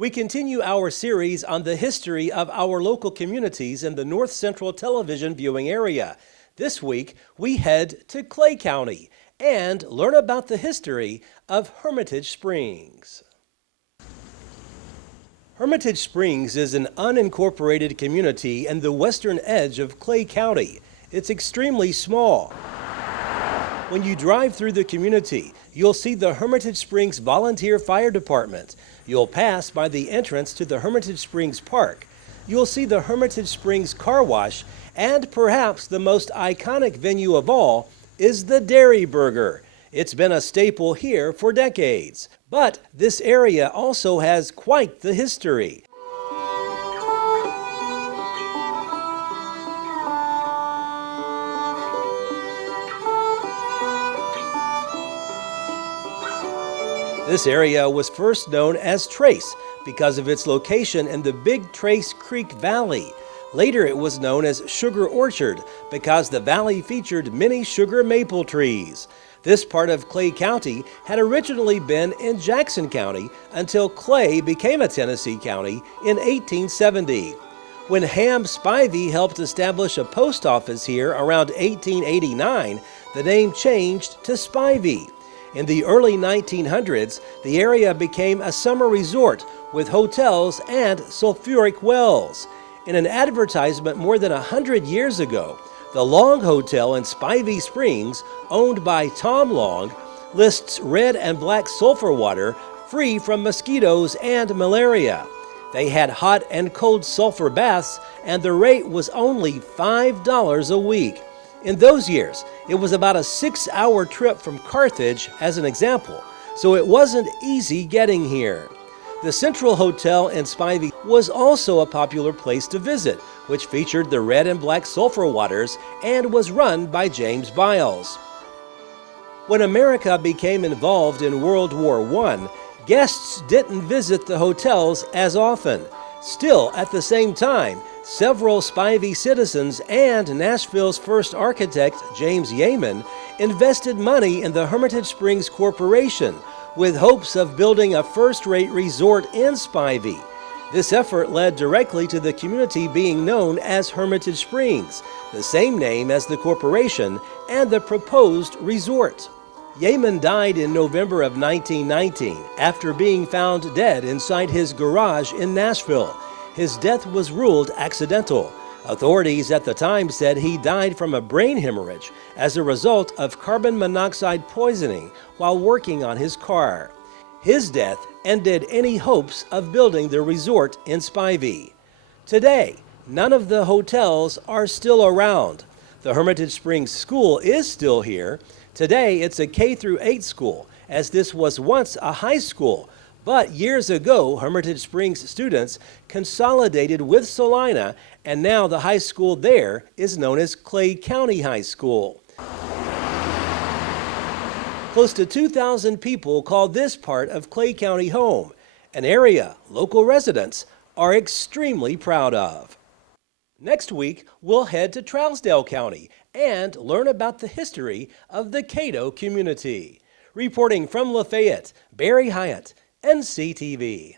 We continue our series on the history of our local communities in the North Central television viewing area. This week, we head to Clay County and learn about the history of Hermitage Springs. Hermitage Springs is an unincorporated community in the western edge of Clay County. It's extremely small. When you drive through the community, you'll see the Hermitage Springs Volunteer Fire Department. You'll pass by the entrance to the Hermitage Springs Park. You'll see the Hermitage Springs Car Wash, and perhaps the most iconic venue of all is the Dairy Burger. It's been a staple here for decades. But this area also has quite the history. This area was first known as Trace because of its location in the Big Trace Creek Valley. Later it was known as Sugar Orchard because the valley featured many sugar maple trees. This part of Clay County had originally been in Jackson County until Clay became a Tennessee county in 1870. When Ham Spivey helped establish a post office here around 1889, the name changed to Spivey. In the early 1900s, the area became a summer resort with hotels and sulfuric wells. In an advertisement more than 100 years ago, the Long Hotel in Spivey Springs, owned by Tom Long, lists red and black sulfur water free from mosquitoes and malaria. They had hot and cold sulfur baths, and the rate was only $5 a week. In those years, it was about a 6-hour trip from Carthage, as an example, so it wasn't easy getting here. The Central Hotel in Spivey was also a popular place to visit, which featured the red and black sulfur waters and was run by James Biles. When America became involved in World War I, guests didn't visit the hotels as often. Still, at the same time, several Spivey citizens and Nashville's first architect, James Yeaman, invested money in the Hermitage Springs Corporation with hopes of building a first-rate resort in Spivey. This effort led directly to the community being known as Hermitage Springs, the same name as the corporation and the proposed resort. Yeaman died in November of 1919 after being found dead inside his garage in Nashville. His death was ruled accidental. Authorities at the time said he died from a brain hemorrhage as a result of carbon monoxide poisoning while working on his car. His death ended any hopes of building the resort in Spivey. Today, none of the hotels are still around. The Hermitage Springs School is still here. Today, it's a K-8 school, as this was once a high school. But years ago, Hermitage Springs students consolidated with Salina, and now the high school there is known as Clay County High School. Close to 2,000 people call this part of Clay County home, an area local residents are extremely proud of. Next week, we'll head to Trousdale County and learn about the history of the Cato community. Reporting from Lafayette, Barry Hyatt, NCTV.